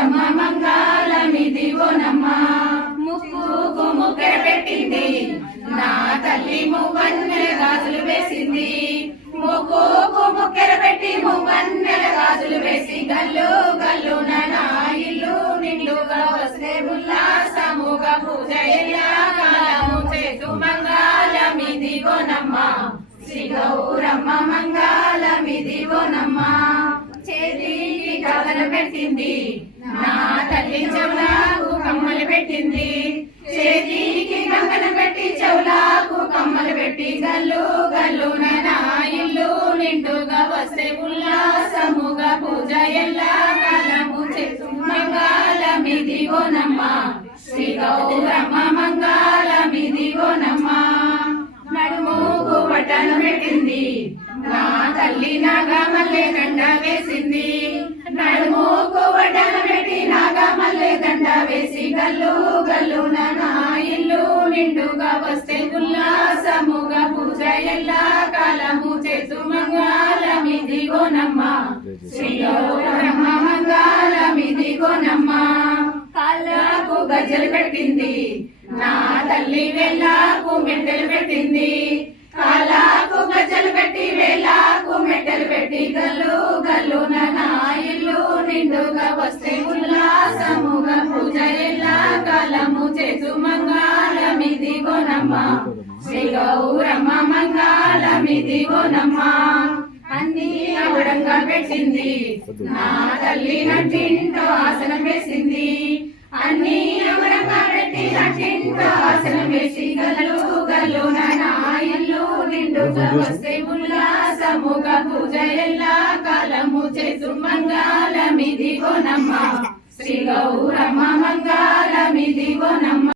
గౌరమ్మ మంగళమిదిగోనమ్మ ముక్కుకు ముక్కెర పెట్టింది. నా తల్లి మువ్వన్నెల గాజులు వేసింది. కమ్మలు పెట్టింది. నా తల్లి చెవులకు కమ్మలు పెట్టింది. చేతికి కంకణ పెట్టి చెవులకు కమ్మలు పెట్టి గల్లు గల్లు నా ఇల్లు నిండుగా వస్తే ఉల్లాసముగా పూజ ఎల్లా కాలము చేతు మంగళమిదిగోనమ్మ శ్రీ గౌరమ్మ మంగళమిదిగోనమ్మ నడుముకు బట్టలు పెట్టింది. నా తల్లి నాగా మల్లె కండ వేసింది. గల్లు గల్లు నా ఇల్లు నిండుగా వస్తే ఉల్లాసముగా పూజ ఎల్లా కాలము చేతు మంగళమిదిగోనమ్మ. శ్రీ గౌరమ్మ మంగళమిదిగోనమ్మ. కాళ్ళకు గజ్జలు పెట్టింది నా తల్లి వెళ్ళాకు మెట్టెలు పెట్టింది. కాళ్ళకు గజ్జలు పెట్టి వెళ్ళాకు మెట్టెలు పెట్టి గల్లు గల్లున నా ఇల్లు నిండుగా వస్తే కాలము చేసు మంగళమిదిగోనమ్మ శ్రీ గౌరమ్మ మంగళమిదిగోనమ్మ అన్ని అవడంగా పెట్టింది. నా తల్లి నటింటో ఆసనం వేసింది. అన్ని అవడంగా పెట్టి నటింటో ఆసనం వేసి గల్లు గల్లు నా ఇల్లు నిండుగా వస్తే ఉల్లాసముగా పూజ ఎల్లా కాలము చేసు మంగళమిదిగోనమ్మ. శ్రీ గౌరమ్మ మంగళమిదిగోనమ్మ